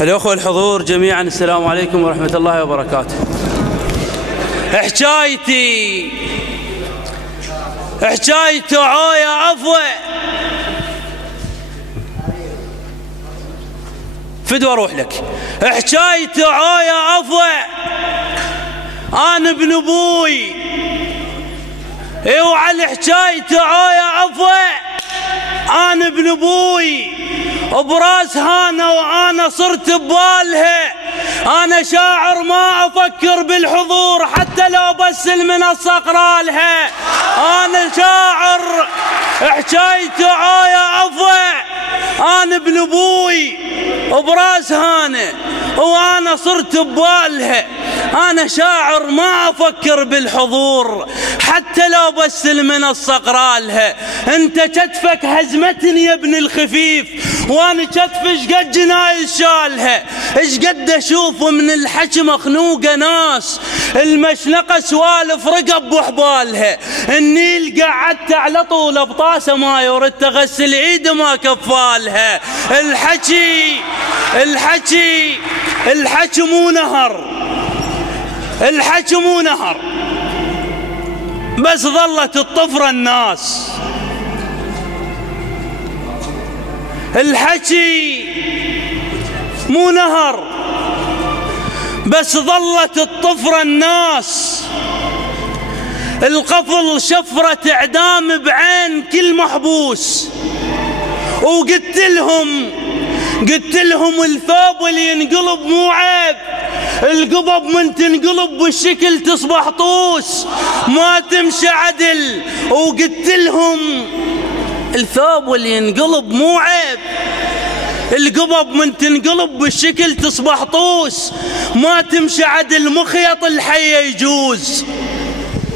الأخوة الحضور جميعا، السلام عليكم ورحمة الله وبركاته. حكايتي عوية عفوة فدوى اروح لك. حكايتي عوية عفوة، انا ابن ابوي وعلى حكايتي عوية عفوة، انا ابن ابوي براس هانة وانا صرت ببالها. انا شاعر ما افكر بالحضور حتى لو بس المنصة اقرالها. انا شاعر حكايتي عوية عفوة، انا ابن ابوي براس هانة وانا صرت ببالها. انا شاعر ما افكر بالحضور حتى لو بس المنصة اقرالها. انت كتفك هزمتني يا ابن الخفيف، وانا كتفي شقد جنايز شالها. شقد اشوف من الحكي مخنوقة ناس، المشنقة سوالف رقب وحبالها. النيل قعدت على طول بطاسة ما يرد اغسل ايدي ما كفالها. الحكي مو نهر، الحكي مو نهر، بس ظلت الطفرة الناس. الحكي مو نهر، بس ظلت الطفرة الناس. القفل شفرة اعدام بعين كل محبوس، وقلت لهم الثوب اللي ينقلب مو عيب، القبب من تنقلب بالشكل تصبح طوس ما تمشي عدل. وقلت لهم الثوب اللي ينقلب مو عيب، القبب من تنقلب بالشكل تصبح طوس ما تمشي عدل. مخيط الحية يجوز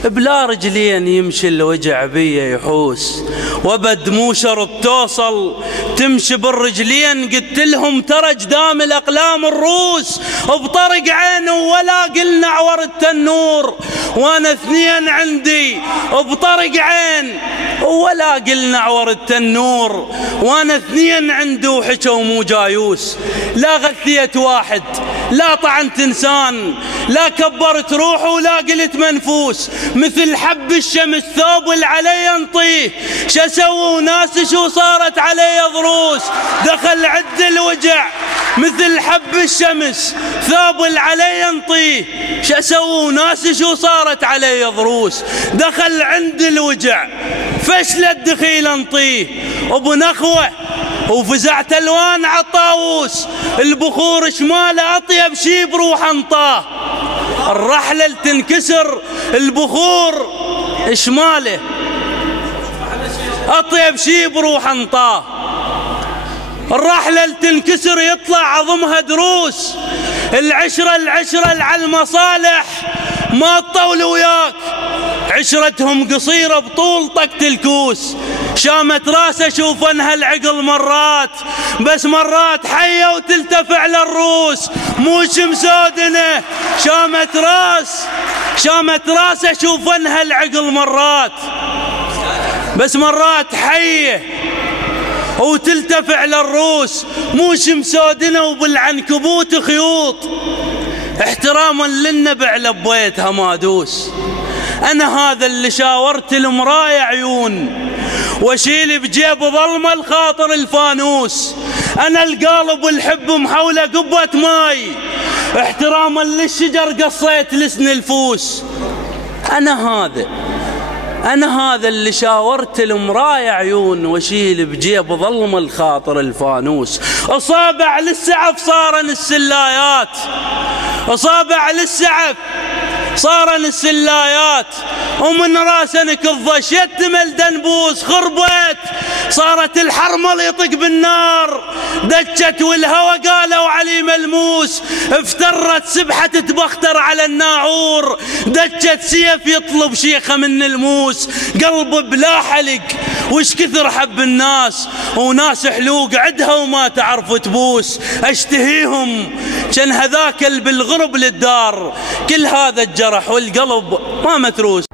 بلا رجلين يمشي الوجع بيه يحوس، وبد مو شرط توصل تمشي بالرجلين. قلت لهم ترى قدام الاقلام الروس بطرق عينه ولا قلنا عور التنور، وانا اثنين عندي بطرق عين ولا قلنا عور التنور. وانا اثنين عندي وحكوا مو جايوس، لا غثيت واحد لا طعنت انسان، لا كبرت روحه ولا قلت منفوس. مثل حب الشمس ثوب العلي انطيه، شو سووا ناس شو صارت علي ضروس. دخل عد الوجع مثل حب الشمس ثوب العلي انطيه، شو سووا ناس شو صارت علي ضروس. دخل عند الوجع فشل الدخيل انطيه وبنخوه، وفزعت الوان عالطاووس. البخور شماله اطيب شي بروح انطاه، الرحلة تنكسر البخور شماله اطيب شي بروح انطاه. الرحلة تنكسر يطلع عظمها دروس. العشرة على المصالح ما تطول وياك، عشرتهم قصيرة بطول طقت الكوس. شامت راسه شوف انها العقل مرات، بس مرات حية وتلتفع للروس مو شمسودنه. شامت راسه شوف انها العقل مرات، بس مرات حية وتلتفع للروس مو شمسودنه. وبالعنكبوت خيوط احتراما للنبع لبيتها ما دوس. انا هذا اللي شاورت المراية عيون، واشيل بجيب ظلمه الخاطر الفانوس. انا القالب والحب محوله قبة ماي، احتراما للشجر قصيت لسن الفوس. انا هذا اللي شاورت المراية عيون، واشيل بجيب ظلمه الخاطر الفانوس. اصابع للسعف صارن السلايات، اصابع للسعف صارن السلايات. ومن راسنك الضش يتمل دنبوس خربت، صارت الحرمل يطق بالنار. دجت والهوى قالوا علي ملموس، افترت سبحة تبختر على الناعور. دجت سيف يطلب شيخة من الموس، قلب بلا حلق وش كثر حب الناس، وناس حلوق عدها وما تعرف تبوس. اشتهيهم كان هذاك بالغرب للدار، كل هذا الجرح والقلب ما متروس.